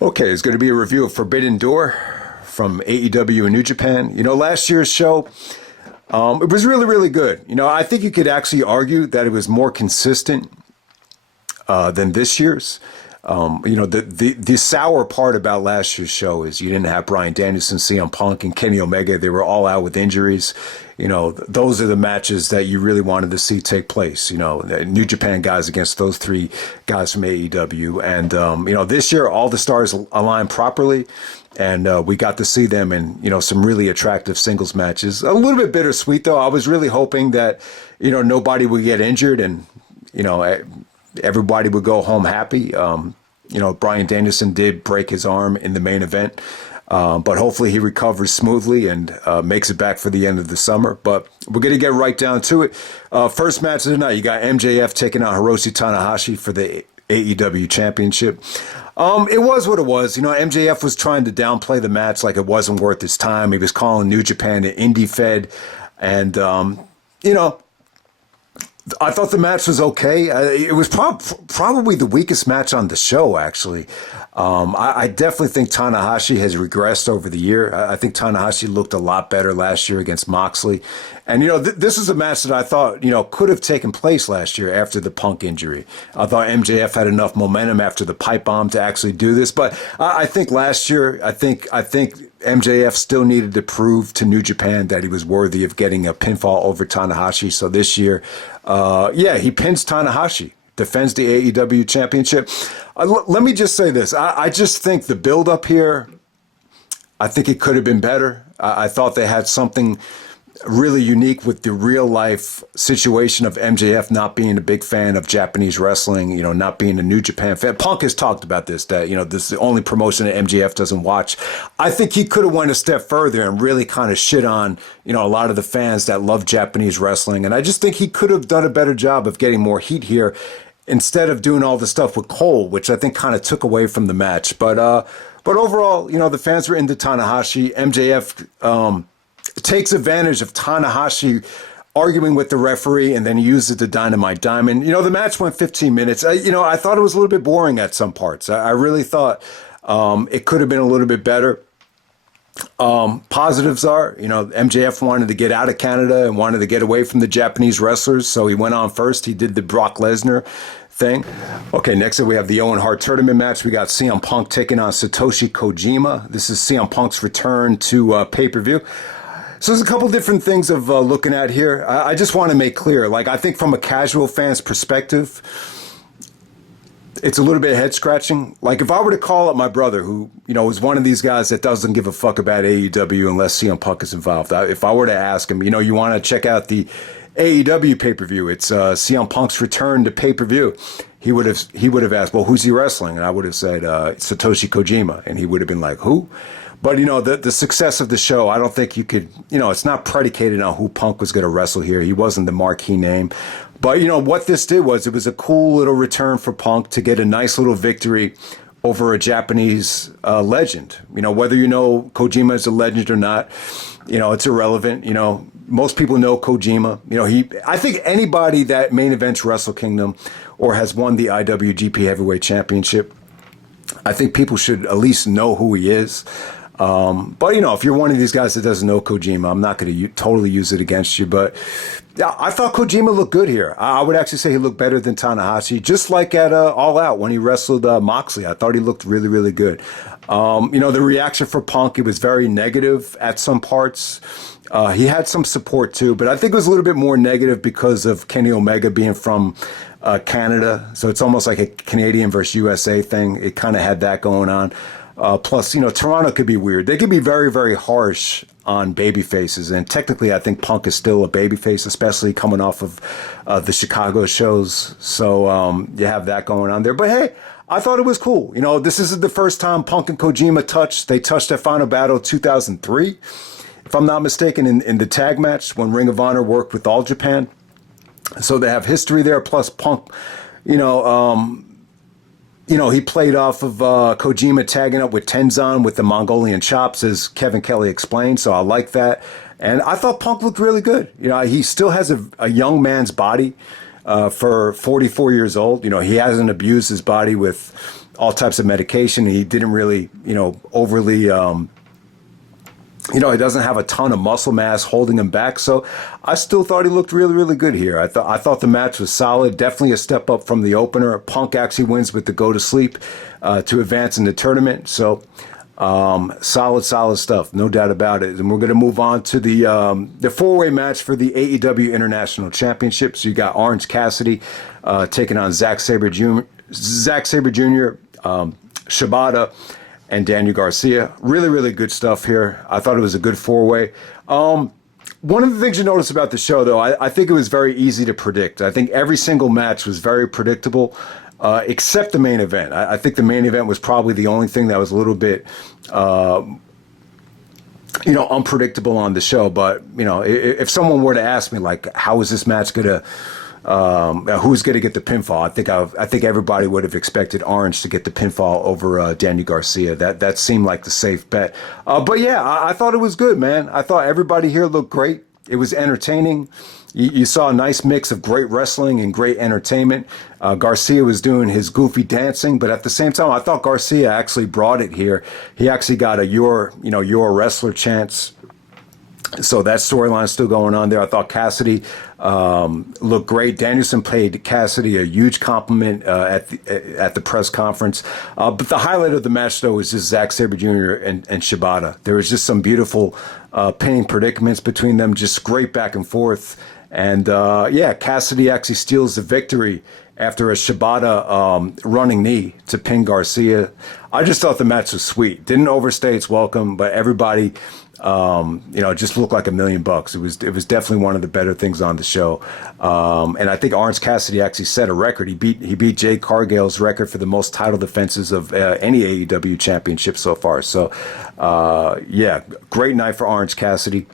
Okay, it's going to be a review of Forbidden Door from AEW and New Japan. Last year's show, it was really, really good. I think you could actually argue that it was more consistent than this year's. The sour part about last year's show is you didn't have Bryan Danielson, CM Punk, and Kenny Omega. They were all out with injuries. Those are the matches that you really wanted to see take place. The New Japan guys against those three guys from AEW. And, this year, all the stars aligned properly. And we got to see them in, some really attractive singles matches. A little bit bittersweet, though. I was really hoping that, nobody would get injured and, everybody would go home happy. Bryan Danielson did break his arm in the main event, but hopefully he recovers smoothly and makes it back for the end of the summer. But we're going to get right down to it. First match of the night, you got MJF taking on Hiroshi Tanahashi for the AEW Championship. It was what it was. MJF was trying to downplay the match like it wasn't worth his time. He was calling New Japan an indie fed. And, I thought the match was okay. It was probably the weakest match on the show, actually. I definitely think Tanahashi has regressed over the year. I think Tanahashi looked a lot better last year against Moxley. And, this is a match that I thought, could have taken place last year after the Punk injury. I thought MJF had enough momentum after the pipe bomb to actually do this. But I think last year, I think MJF still needed to prove to New Japan that he was worthy of getting a pinfall over Tanahashi. So this year, he pins Tanahashi, defends the AEW championship. Let me just say this. I just think the build-up here, I think it could have been better. I thought they had something really unique with the real-life situation of MJF not being a big fan of Japanese wrestling, not being a New Japan fan. Punk has talked about this, that, this is the only promotion that MJF doesn't watch. I think he could have went a step further and really kind of shit on, a lot of the fans that love Japanese wrestling. And I just think he could have done a better job of getting more heat here instead of doing all the stuff with Cole, which I think kind of took away from the match. But overall, the fans were into Tanahashi. MJF, takes advantage of Tanahashi arguing with the referee, and then he uses the Dynamite Diamond. The match went 15 minutes. I thought it was a little bit boring at some parts. I really thought it could have been a little bit better. Positives are, MJF wanted to get out of Canada and wanted to get away from the Japanese wrestlers, so he went on first. He did the Brock Lesnar thing. Okay, next up we have the Owen Hart tournament match. We got CM Punk taking on Satoshi Kojima. This is CM Punk's return to pay-per-view. So there's a couple different things of looking at here. I just want to make clear, I think from a casual fan's perspective, it's a little bit head scratching. If I were to call up my brother, who, is one of these guys that doesn't give a fuck about AEW unless CM Punk is involved. If I were to ask him, you want to check out the AEW pay-per-view, it's CM Punk's return to pay-per-view. He would have asked, well, who's he wrestling? And I would have said Satoshi Kojima, and he would have been like, who? But, the success of the show, I don't think you could, it's not predicated on who Punk was going to wrestle here. He wasn't the marquee name. But, what this did was it was a cool little return for Punk to get a nice little victory over a Japanese legend. Whether Kojima is a legend or not, it's irrelevant. Most people know Kojima. I think anybody that main events Wrestle Kingdom or has won the IWGP Heavyweight Championship, I think people should at least know who he is. But, if you're one of these guys that doesn't know Kojima, I'm not going to totally use it against you. But yeah, I thought Kojima looked good here. I would actually say he looked better than Tanahashi, just like at All Out when he wrestled Moxley. I thought he looked really, really good. The reaction for Punk, it was very negative at some parts. He had some support too, but I think it was a little bit more negative because of Kenny Omega being from Canada. So it's almost like a Canadian versus USA thing. It kind of had that going on. Plus, Toronto could be weird. They could be very, very harsh on baby faces. And technically, I think Punk is still a baby face, especially coming off of the Chicago shows. So you have that going on there. But hey, I thought it was cool. This isn't the first time Punk and Kojima touched. They touched at Final Battle 2003, if I'm not mistaken, in the tag match when Ring of Honor worked with All Japan. So they have history there. Plus Punk, he played off of Kojima tagging up with Tenzan with the Mongolian chops, as Kevin Kelly explained. So I like that. And I thought Punk looked really good. He still has a young man's body. for 44 years old. He hasn't abused his body with all types of medication. He didn't really, overly, he doesn't have a ton of muscle mass holding him back. So I still thought he looked really, really good here. I thought the match was solid. Definitely a step up from the opener. Punk actually wins with the go to sleep to advance in the tournament. So solid stuff, no doubt about it. And we're going to move on to the four-way match for the AEW International Championship. So you got Orange Cassidy taking on Zack Sabre Jr., Shibata, and Daniel Garcia. Really, really good stuff here. I thought it was a good four-way. One of the things you notice about the show, though, I think it was very easy to predict. I think every single match was very predictable, except the main event. I think the main event was probably the only thing that was a little bit, unpredictable on the show. But, if someone were to ask me, like, how is this match going to, who's going to get the pinfall? I think everybody would have expected Orange to get the pinfall over Daniel Garcia. That seemed like the safe bet. But yeah, I thought it was good, man. I thought everybody here looked great. It was entertaining. You saw a nice mix of great wrestling and great entertainment. Garcia was doing his goofy dancing, but at the same time, I thought Garcia actually brought it here. He actually got a "You're a wrestler" chance. So that storyline's still going on there. I thought Cassidy looked great. Danielson paid Cassidy a huge compliment at the press conference. But the highlight of the match, though, was just Zack Sabre Jr. and Shibata. There was just some beautiful pinning predicaments between them, just great back and forth. And Cassidy actually steals the victory after a Shibata running knee to pin Garcia. I just thought the match was sweet. Didn't overstay its welcome, but everybody just looked like $1 million. It was definitely one of the better things on the show. And I think Orange Cassidy actually set a record. He beat Jade Cargill's record for the most title defenses of any AEW championship so far. So, great night for Orange Cassidy.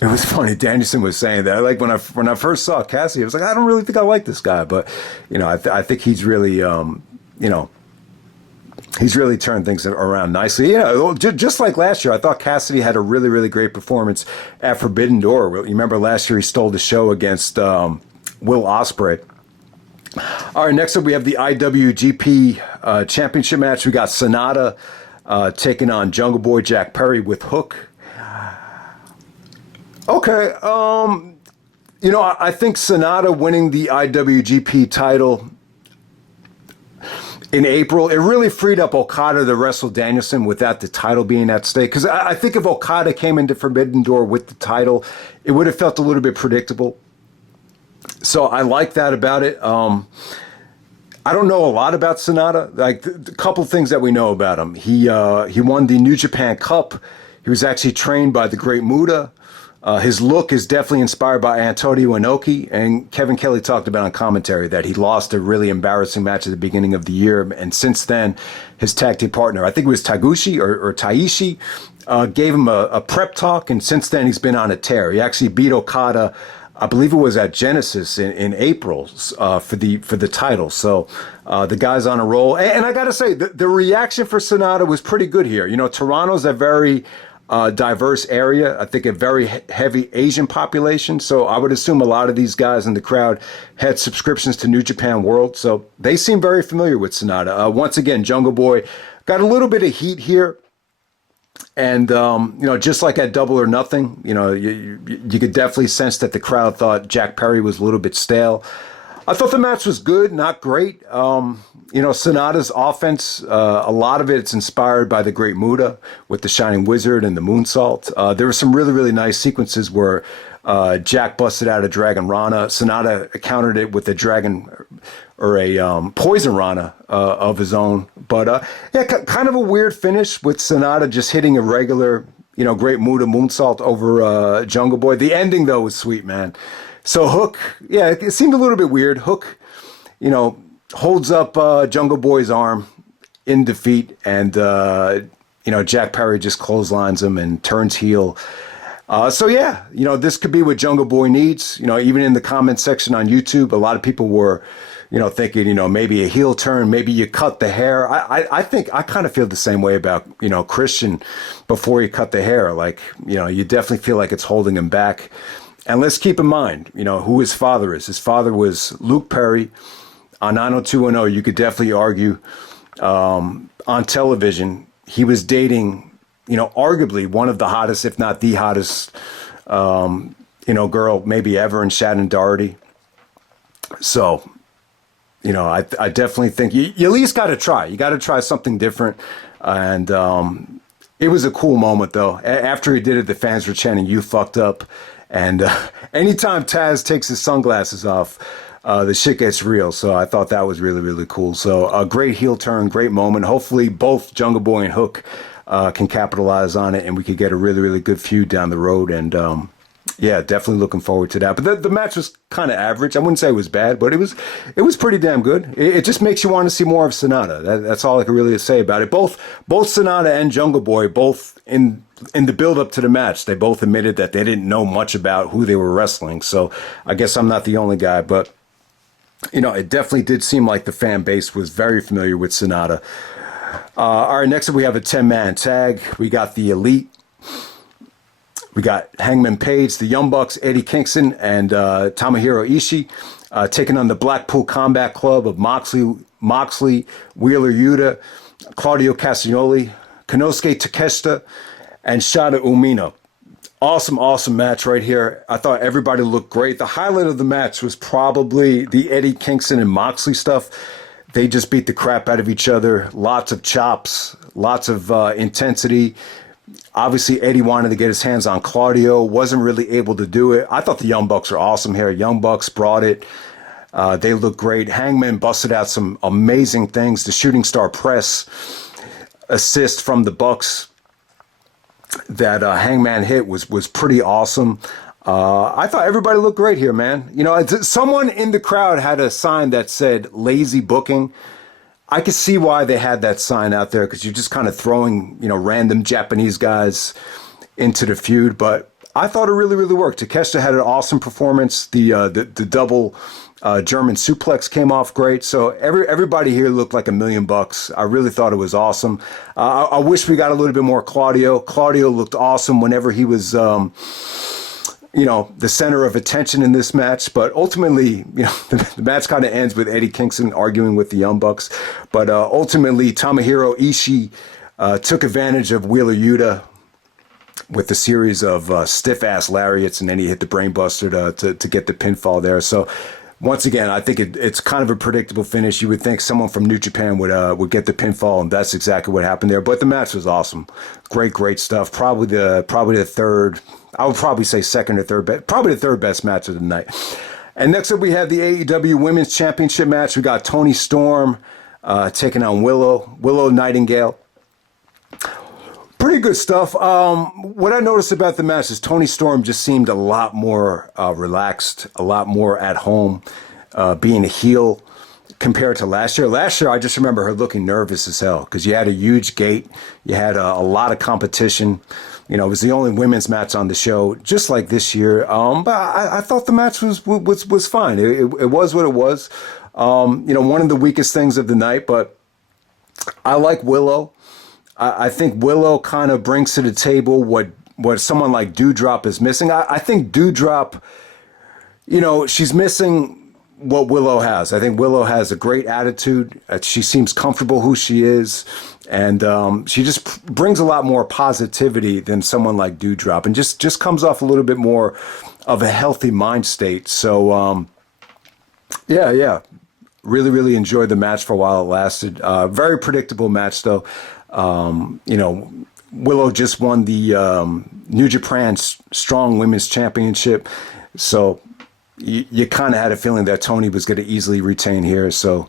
It was funny. Danielson was saying that. Like when I first saw Cassidy, I was like, I don't really think I like this guy, but I think he's really he's really turned things around nicely. Just like last year, I thought Cassidy had a really, really great performance at Forbidden Door. You remember last year he stole the show against Will Ospreay. All right, next up we have the IWGP Championship match. We got Sanada taking on Jungle Boy Jack Perry with Hook. Okay, I think Sanada winning the IWGP title in April, it really freed up Okada to wrestle Danielson without the title being at stake. Because I think if Okada came into Forbidden Door with the title, it would have felt a little bit predictable. So I like that about it. I don't know a lot about Sanada. Like a couple things that we know about him. He won the New Japan Cup. He was actually trained by the Great Muta. His look is definitely inspired by Antonio Inoki, and Kevin Kelly talked about on commentary that he lost a really embarrassing match at the beginning of the year, and since then, his tag team partner, I think it was Taguchi or Taishi, gave him a prep talk, and since then he's been on a tear. He actually beat Okada, I believe it was at Genesis in April for the title. So the guy's on a roll, and I got to say the reaction for Sanada was pretty good here. Toronto's a very diverse area. I think a very heavy Asian population. So I would assume a lot of these guys in the crowd had subscriptions to New Japan World. So they seem very familiar with Sanada. Once again, Jungle Boy got a little bit of heat here. And, just like at Double or Nothing, you could definitely sense that the crowd thought Jack Perry was a little bit stale. I thought the match was good, not great. Sanada's offense, a lot of it's inspired by the Great Muta with the Shining Wizard and the Moonsault. There were some really, really nice sequences where Jack busted out a Dragon Rana. Sanada countered it with a Dragon or a Poison Rana of his own. But, kind of a weird finish with Sanada just hitting a regular, Great Muta Moonsault over Jungle Boy. The ending, though, was sweet, man. So Hook, it seemed a little bit weird. Hook, holds up Jungle Boy's arm in defeat, and Jack Perry just clotheslines him and turns heel. This could be what Jungle Boy needs. Even in the comment section on YouTube, a lot of people were, thinking, maybe a heel turn, maybe you cut the hair. I think I kind of feel the same way about, Christian before he cut the hair. Like, you definitely feel like it's holding him back. And let's keep in mind, who his father is. His father was Luke Perry on 90210. You could definitely argue on television, he was dating, arguably one of the hottest, if not the hottest, girl maybe ever in Shannon Doherty. So, I definitely think you at least got to try. You got to try something different. And it was a cool moment, though. After he did it, the fans were chanting, "You fucked up." And anytime Taz takes his sunglasses off, the shit gets real. So I thought that was really, really cool. So a great heel turn, great moment. Hopefully both Jungle Boy and Hook can capitalize on it, and we could get a really, really good feud down the road. And yeah, definitely looking forward to that. But the match was kind of average. I wouldn't say it was bad, but it was pretty damn good. It just makes you want to see more of Sanada. That's all I can really say about it. Both Sanada and Jungle Boy, both in the build up to the match, they both admitted that they didn't know much about who they were wrestling. So I guess I'm not the only guy, but it definitely did seem like the fan base was very familiar with Sanada. All right, next up we have a 10-man tag. We got the Elite. We got Hangman Page, the Young Bucks, Eddie Kingston, and Tomihiro Ishii taking on the Blackpool Combat Club of Moxley, Wheeler Yuta, Claudio Castagnoli, Konosuke Takeshita, and Shota Umino. Awesome match right here. I thought everybody looked great. The highlight of the match was probably the Eddie Kingston and Moxley stuff. They just beat the crap out of each other. Lots of chops, lots of intensity. Obviously, Eddie wanted to get his hands on Claudio, wasn't really able to do it. I thought the Young Bucks are awesome here. Young Bucks brought it. They look great. Hangman busted out some amazing things. The shooting star press assist from the Bucks that Hangman hit was pretty awesome. I thought everybody looked great here, man. Someone in the crowd had a sign that said lazy booking. I could see why they had that sign out there, because you're just kind of throwing, random Japanese guys into the feud. But I thought it really, really worked. Takeshita had an awesome performance. The double German suplex came off great. So everybody here looked like $1 million. I really thought it was awesome. I wish we got a little bit more Claudio. Claudio looked awesome whenever he was the center of attention in this match. But ultimately, the match kind of ends with Eddie Kingston arguing with the Young Bucks. But ultimately, Tomihiro Ishii took advantage of Wheeler Yuta with a series of stiff-ass lariats, and then he hit the brainbuster to get the pinfall there. So once again, I think it's kind of a predictable finish. You would think someone from New Japan would get the pinfall, and that's exactly what happened there. But the match was awesome. Great stuff. Probably the third, I would probably say second or third best, probably the third best match of the night. And next up we have the AEW Women's Championship match. We got Toni Storm taking on Willow Nightingale. Pretty good stuff. What I noticed about the match is Toni Storm just seemed a lot more relaxed, a lot more at home, being a heel compared to last year. Last year, I just remember her looking nervous as hell because you had a huge gate. You had a lot of competition. It was the only women's match on the show, just like this year. But I thought the match was fine. It was what it was. One of the weakest things of the night, but I like Willow. I think Willow kind of brings to the table what someone like Doudrop is missing. I think Doudrop, she's missing what Willow has. I think Willow has a great attitude. She seems comfortable who she is. And she just brings a lot more positivity than someone like Doudrop, and just comes off a little bit more of a healthy mind state. So, yeah. Really, really enjoyed the match for a while it lasted. Very predictable match, though. Willow just won the New Japan Strong Women's Championship. So you kind of had a feeling that Toni was going to easily retain here. So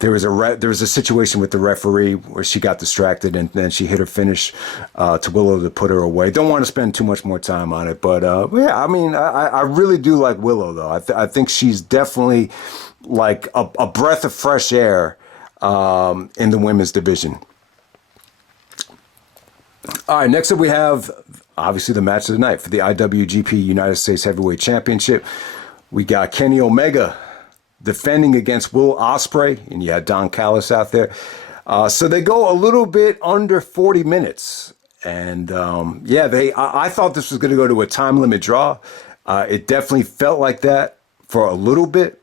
there was a situation with the referee where she got distracted, and then she hit her finish to Willow to put her away. Don't want to spend too much more time on it, but yeah, I mean, I really do like Willow, though. I think she's definitely like a breath of fresh air in the women's division. All right, next up we have obviously the match of the night for the IWGP United States Heavyweight Championship. We got Kenny Omega defending against Will Ospreay, and you had Don Callis out there. So they go a little bit under 40 minutes. And I thought this was going to go to a time limit draw. It definitely felt like that for a little bit.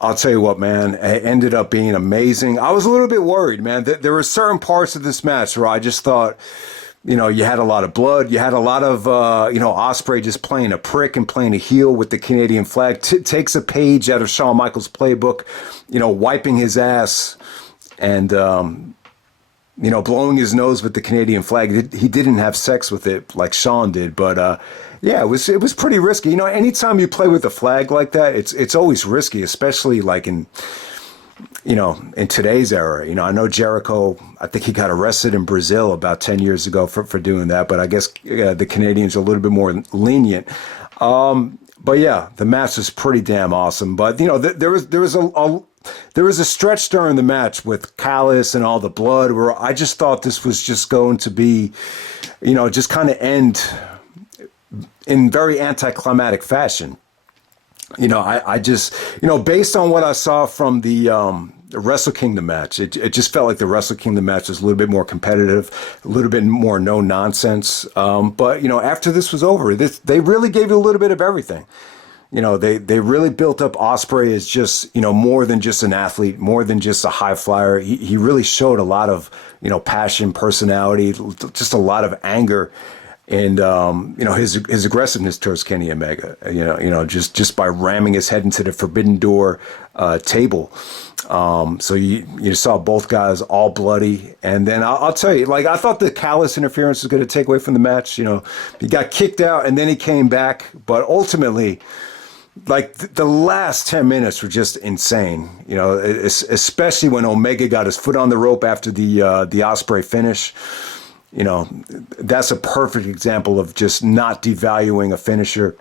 I'll tell you what, man, it ended up being amazing. I was a little bit worried, man. There were certain parts of this match where I just thought, you had a lot of blood. You had a lot of, Ospreay just playing a prick and playing a heel with the Canadian flag. Takes a page out of Shawn Michaels' playbook, wiping his ass and, blowing his nose with the Canadian flag. He didn't have sex with it like Shawn did, but, it was pretty risky. Anytime you play with a flag like that, it's always risky, especially like in today's era. I know Jericho, I think he got arrested in Brazil about 10 years ago for doing that, but I guess the Canadians are a little bit more lenient. But yeah, the match was pretty damn awesome. But, there was a stretch during the match with Callis and all the blood where I just thought this was just going to be, just kind of end in very anticlimactic fashion. I just, based on what I saw from the Wrestle Kingdom match, it just felt like the Wrestle Kingdom match was a little bit more competitive, a little bit more no nonsense. But after this was over, they really gave you a little bit of everything. They really built up Ospreay as just, more than just an athlete, more than just a high flyer. He really showed a lot of, passion, personality, just a lot of anger. And his aggressiveness towards Kenny Omega, just by ramming his head into the Forbidden Door table. So you saw both guys all bloody, and then I'll tell you, like I thought the Callis interference was going to take away from the match. He got kicked out and then he came back, but ultimately, like the last 10 minutes were just insane. Especially when Omega got his foot on the rope after the Ospreay finish. That's a perfect example of just not devaluing a finisher.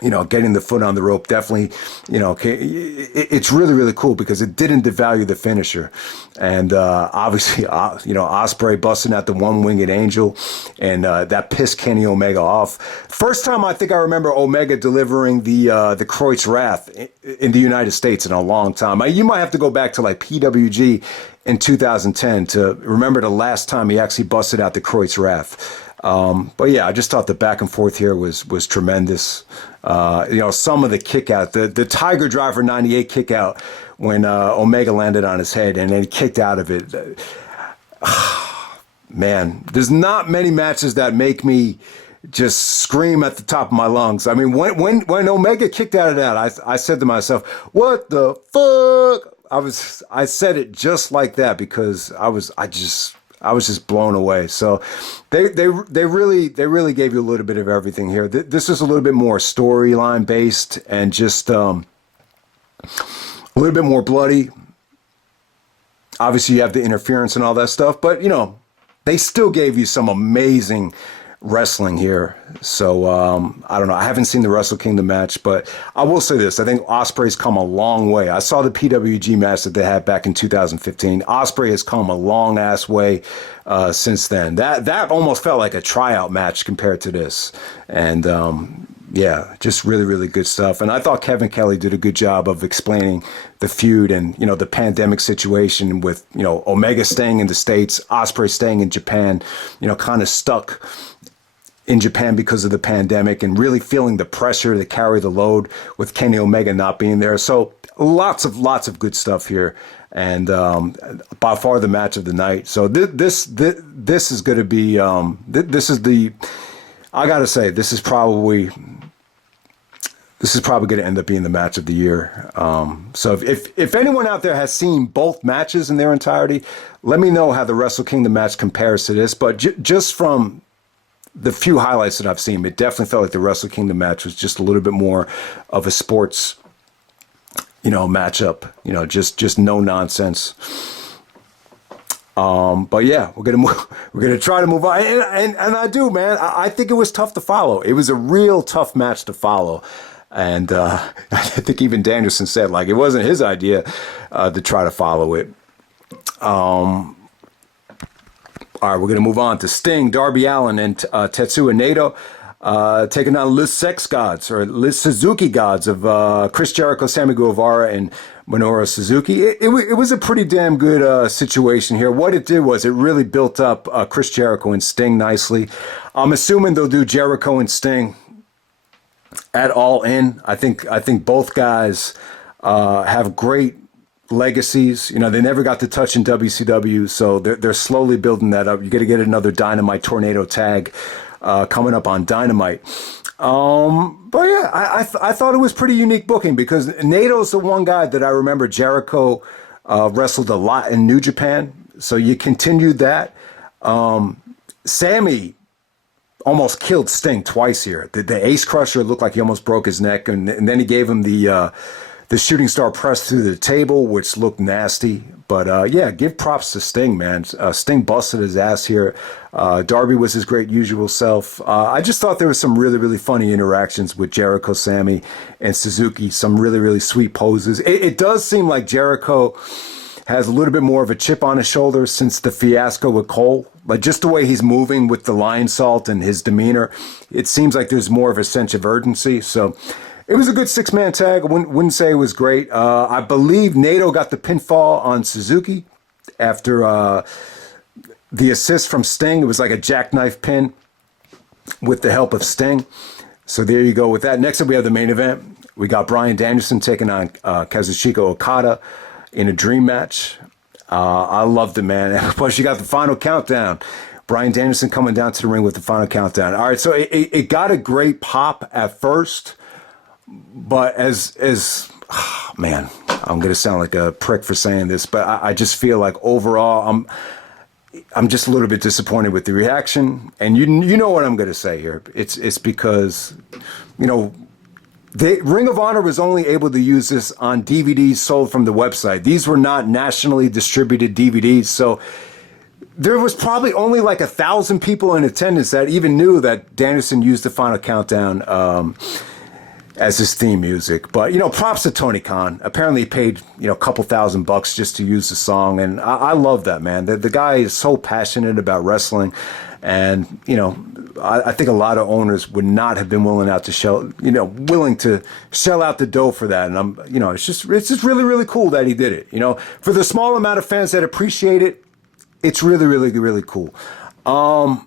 Getting the foot on the rope definitely, it's really, really cool because it didn't devalue the finisher. And obviously, Ospreay busting out the one-winged angel, and that pissed Kenny Omega off. First time I think I remember Omega delivering the Kreutz Wrath in the United States in a long time. You might have to go back to like PWG in 2010 to remember the last time he actually busted out the Kreutz Wrath. But yeah, I just thought the back and forth here was tremendous. Some of the kick out, the Tiger Driver 98 kick out when Omega landed on his head and then he kicked out of it. Man, there's not many matches that make me just scream at the top of my lungs. I mean, when Omega kicked out of that, I said to myself, "What the fuck?" I said it just like that because I was just blown away. So they really gave you a little bit of everything here. This is a little bit more storyline based and just a little bit more bloody. Obviously you have the interference and all that stuff, but they still gave you some amazing wrestling here. So I don't know. I haven't seen the Wrestle Kingdom match, but I will say this. I think Ospreay's come a long way. I saw the PWG match that they had back in 2015. Ospreay has come a long ass way since then. That almost felt like a tryout match compared to this. And just really, really good stuff. And I thought Kevin Kelly did a good job of explaining the feud and, the pandemic situation with, Omega staying in the States, Ospreay staying in Japan, kind of stuck in Japan because of the pandemic and really feeling the pressure to carry the load with Kenny Omega not being there. So lots of good stuff here. And by far the match of the night. So this is going to be, I got to say, this is probably going to end up being the match of the year. So if anyone out there has seen both matches in their entirety, let me know how the Wrestle Kingdom match compares to this. But just from the few highlights that I've seen, it definitely felt like the Wrestle Kingdom match was just a little bit more of a sports, matchup, just no nonsense. But yeah, we're gonna try to move on, and I do, man. I think it was tough to follow. It was a real tough match to follow, and I think even Danielson said like it wasn't his idea to try to follow it. All right, we're going to move on to Sting, Darby Allin, and Tetsuya Naito taking on Liz Sex Gods, or Liz Suzuki Gods of Chris Jericho, Sammy Guevara, and Minoru Suzuki. It was a pretty damn good situation here. What it did was it really built up Chris Jericho and Sting nicely. I'm assuming they'll do Jericho and Sting at All In. I think both guys have great legacies. You know, they never got to touch in WCW, so they're slowly building that up. You got to get another Dynamite Tornado tag coming up on Dynamite. But yeah, I thought it was pretty unique booking because Nato's the one guy that I remember Jericho wrestled a lot in New Japan, so you continued that. Sammy almost killed Sting twice here. The Ace Crusher looked like he almost broke his neck, and then he gave him the shooting star press through the table, which looked nasty. But yeah, give props to Sting, man. Sting busted his ass here. Darby was his great usual self. I just thought there was some really, really funny interactions with Jericho, Sammy, and Suzuki. Some really, really sweet poses. It does seem like Jericho has a little bit more of a chip on his shoulder since the fiasco with Cole. Like just the way he's moving with the lion salt and his demeanor, it seems like there's more of a sense of urgency. So it was a good six-man tag. I wouldn't say it was great. I believe Nato got the pinfall on Suzuki after the assist from Sting. It was like a jackknife pin with the help of Sting. So there you go with that. Next up, we have the main event. We got Bryan Danielson taking on Kazuchika Okada in a dream match. I loved it, man. Plus, you got the final countdown. Bryan Danielson coming down to the ring with the final countdown. All right, so it got a great pop at first, but as man, I'm gonna sound like a prick for saying this, but I just feel like overall, I'm just a little bit disappointed with the reaction. And you know what I'm gonna say here. It's because, you know, Ring of Honor was only able to use this on DVDs sold from the website. These were not nationally distributed DVDs, so there was probably only like 1,000 people in attendance that even knew that Danielson used the final countdown as his theme music. But, you know, props to Tony Khan. Apparently he paid, you know, a couple $1,000 just to use the song, and I love that, man. The guy is so passionate about wrestling, and, you know, I think a lot of owners would not have been willing to shell out the dough for that. And it's just really, really cool that he did it. You know, for the small amount of fans that appreciate it, it's really, really, really cool. All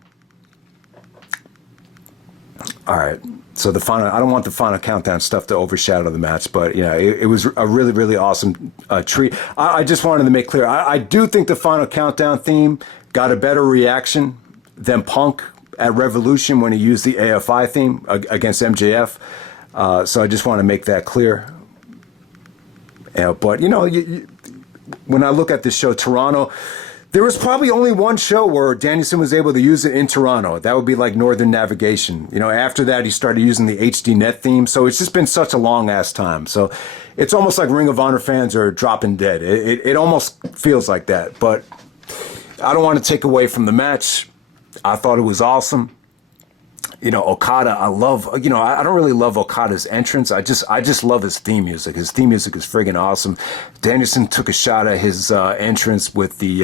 right. So the final, I don't want the final countdown stuff to overshadow the match, but you know, it was a really, really awesome treat. I just wanted to make clear, I do think the final countdown theme got a better reaction than Punk at Revolution when he used the AFI theme against MJF. So I just want to make that clear. But, you know, when I look at this show, Toronto, there was probably only one show where Danielson was able to use it in Toronto. That would be like Northern Navigation. You know, after that, he started using the HD Net theme. So it's just been such a long-ass time. So it's almost like Ring of Honor fans are dropping dead. It almost feels like that. But I don't want to take away from the match. I thought it was awesome. You know, Okada, I love, you know, I don't really love Okada's entrance. I just love his theme music. His theme music is friggin' awesome. Danielson took a shot at his entrance with the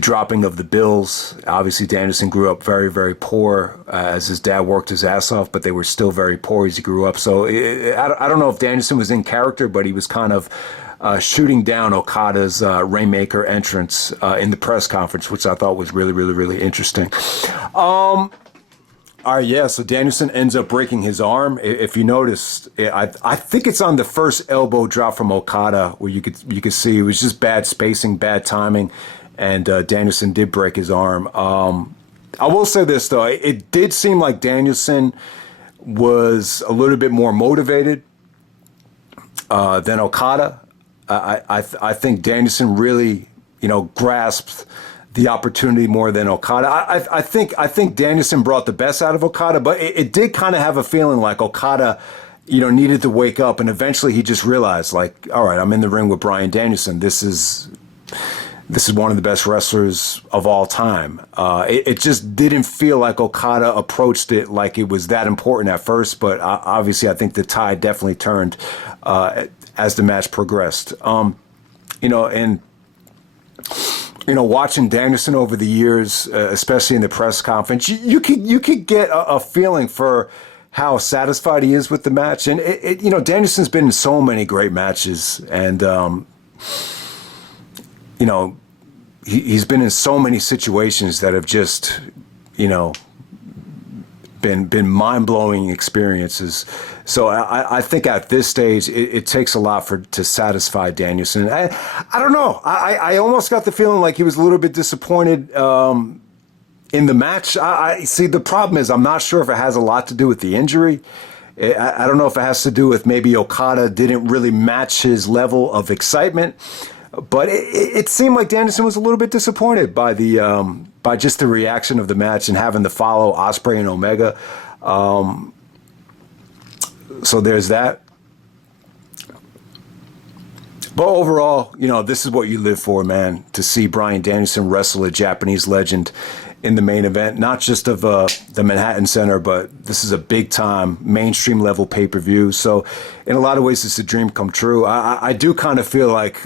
dropping of the bills. Obviously, Danielson grew up very, very poor as his dad worked his ass off, but they were still very poor as he grew up. So I don't know if Danielson was in character, but he was kind of shooting down Okada's Rainmaker entrance in the press conference, which I thought was really, really, really interesting. All right, yeah, so Danielson ends up breaking his arm. If you noticed, I think it's on the first elbow drop from Okada where you could see it was just bad spacing, bad timing, and Danielson did break his arm. I will say this, though. It did seem like Danielson was a little bit more motivated than Okada. I think Danielson really, you know, grasped the opportunity more than Okada. I think Danielson brought the best out of Okada, but it did kind of have a feeling like Okada, you know, needed to wake up, and eventually he just realized, like, all right, I'm in the ring with Bryan Danielson. This is one of the best wrestlers of all time. It just didn't feel like Okada approached it like it was that important at first, but obviously I think the tide definitely turned as the match progressed. Watching Danielson over the years, especially in the press conference, you could get a feeling for how satisfied he is with the match. And Danielson's been in so many great matches, and he's been in so many situations that have just, been been mind-blowing experiences. So I think at this stage it takes a lot to satisfy Danielson. I don't know. I almost got the feeling like he was a little bit disappointed in the match. I see, the problem is I'm not sure if it has a lot to do with the injury. I don't know if it has to do with maybe Okada didn't really match his level of excitement, but it seemed like Danielson was a little bit disappointed by by just the reaction of the match and having to follow Ospreay and Omega. So there's that. But overall, this is what you live for, man, to see Bryan Danielson wrestle a Japanese legend in the main event, not just of the Manhattan Center, but this is a big-time, mainstream-level pay-per-view. So in a lot of ways, it's a dream come true. I do kind of feel like,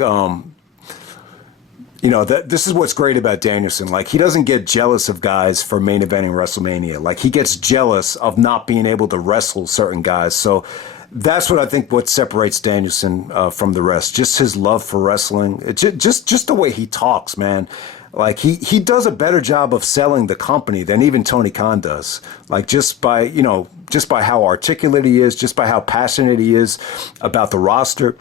that this is what's great about Danielson. Like, he doesn't get jealous of guys for main eventing WrestleMania. Like, he gets jealous of not being able to wrestle certain guys. So that's what I think what separates Danielson from the rest. Just his love for wrestling. Just the way he talks, man. Like, he does a better job of selling the company than even Tony Khan does. Like, just by how articulate he is, just by how passionate he is about the roster.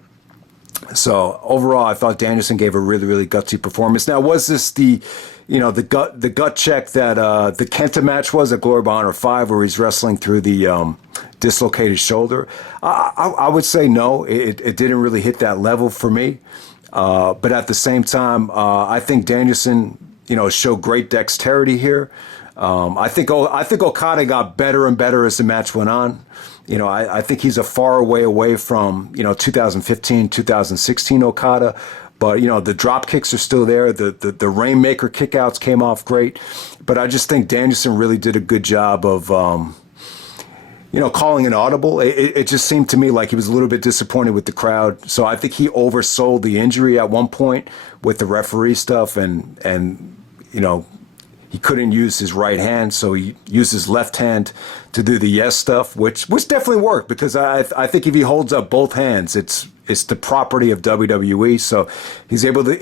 So overall, I thought Danielson gave a really, really gutsy performance. Now, was this the gut check that the Kenta match was at Glory of Honor 5, where he's wrestling through the dislocated shoulder? I would say no. It didn't really hit that level for me. But at the same time, I think Danielson, showed great dexterity here. I think Okada got better and better as the match went on. I think he's a far way away from 2015, 2016 Okada. But the drop kicks are still there. The Rainmaker kickouts came off great. But I just think Danielson really did a good job of calling an audible. It just seemed to me like he was a little bit disappointed with the crowd. So I think he oversold the injury at one point with the referee stuff, and he couldn't use his right hand, so he used his left hand to do the yes stuff, which definitely worked, because I think if he holds up both hands, it's the property of WWE. So he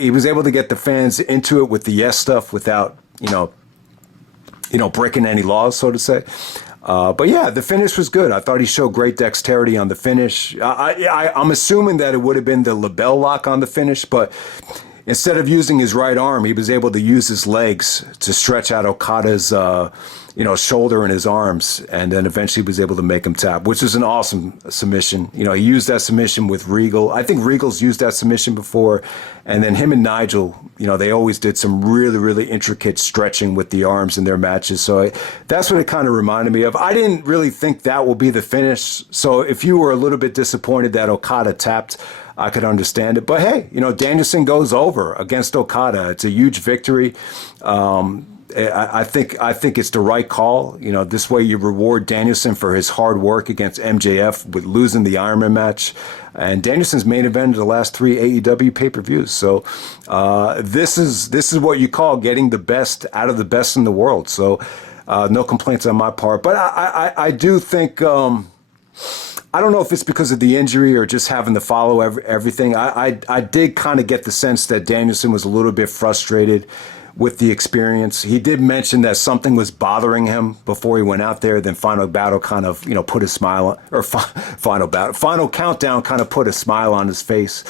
was able to get the fans into it with the yes stuff without breaking any laws, so to say. But yeah, the finish was good. I thought he showed great dexterity on the finish. I'm assuming that it would have been the label lock on the finish, but instead of using his right arm, he was able to use his legs to stretch out Okada's, shoulder and his arms, and then eventually was able to make him tap, which was an awesome submission. He used that submission with Regal. I think Regal's used that submission before, and then him and Nigel, they always did some really, really intricate stretching with the arms in their matches. So that's what it kind of reminded me of. I didn't really think that will be the finish. So if you were a little bit disappointed that Okada tapped, I could understand it. But hey, Danielson goes over against Okada. It's a huge victory. I think it's the right call. This way you reward Danielson for his hard work against MJF with losing the Ironman match. And Danielson's main event of the last 3 AEW pay-per-views. So this is what you call getting the best out of the best in the world. So no complaints on my part. But I do think... I don't know if it's because of the injury or just having to follow everything. I did kind of get the sense that Danielson was a little bit frustrated with the experience. He did mention that something was bothering him before he went out there. Then Final Battle kind of, put a smile on, or Final Countdown kind of put a smile on his face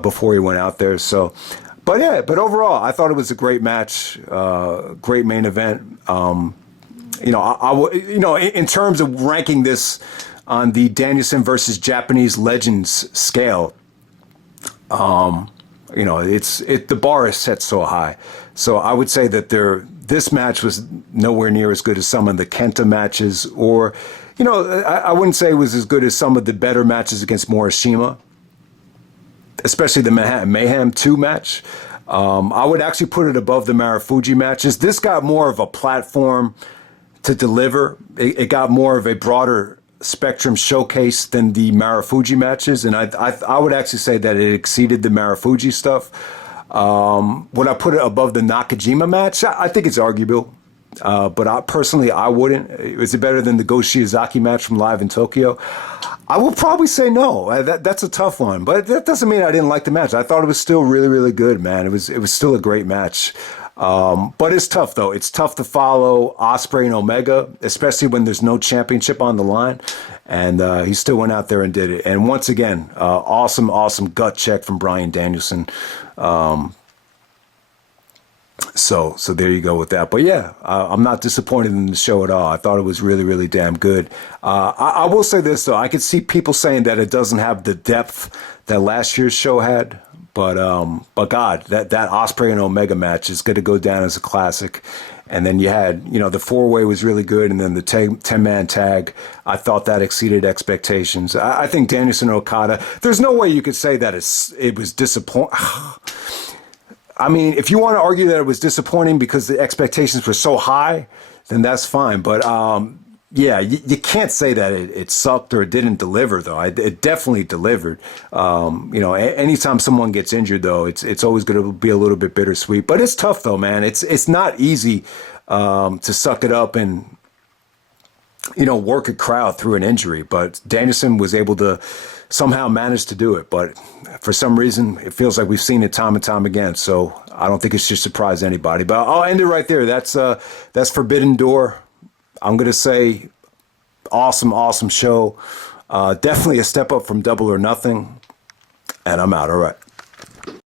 before he went out there. So, but overall, I thought it was a great match, great main event. In terms of ranking this on the Danielson versus Japanese Legends scale, the bar is set so high. So I would say that this match was nowhere near as good as some of the Kenta matches, or, I wouldn't say it was as good as some of the better matches against Morishima, especially the Manhattan Mayhem 2 match. I would actually put it above the Marufuji matches. This got more of a platform to deliver. It got more of a broader spectrum showcase than the Marufuji matches, and I would actually say that it exceeded the Marufuji stuff. Would I put it above the Nakajima match? I think it's arguable, but I wouldn't. Is it better than the Go Shiozaki match from Live in Tokyo? I will probably say no. That's a tough one, but that doesn't mean I didn't like the match. I thought it was still really, really good, man. It was still a great match. But it's tough, though. It's tough to follow Ospreay and Omega, especially when there's no championship on the line. And he still went out there and did it. And once again, awesome gut check from Bryan Danielson. So there you go with that. But yeah, I'm not disappointed in the show at all. I thought it was really damn good. I will say this, though. I could see people saying that it doesn't have the depth that last year's show had. But God, that Ospreay and Omega match is going to go down as a classic. And then you had, the 4-way was really good. And then the 10-man tag, I thought that exceeded expectations. I think Danielson and Okada, there's no way you could say that it was disappointing. I mean, if you want to argue that it was disappointing because the expectations were so high, then that's fine. But yeah, you can't say that it sucked or it didn't deliver, though. It definitely delivered. Anytime someone gets injured, though, it's always going to be a little bit bittersweet. But it's tough, though, man. It's not easy to suck it up and work a crowd through an injury. But Danielson was able to somehow manage to do it. But for some reason, it feels like we've seen it time and time again. So I don't think it should surprise anybody. But I'll end it right there. That's Forbidden Door. I'm going to say awesome show. Definitely a step up from Double or Nothing. And I'm out. All right.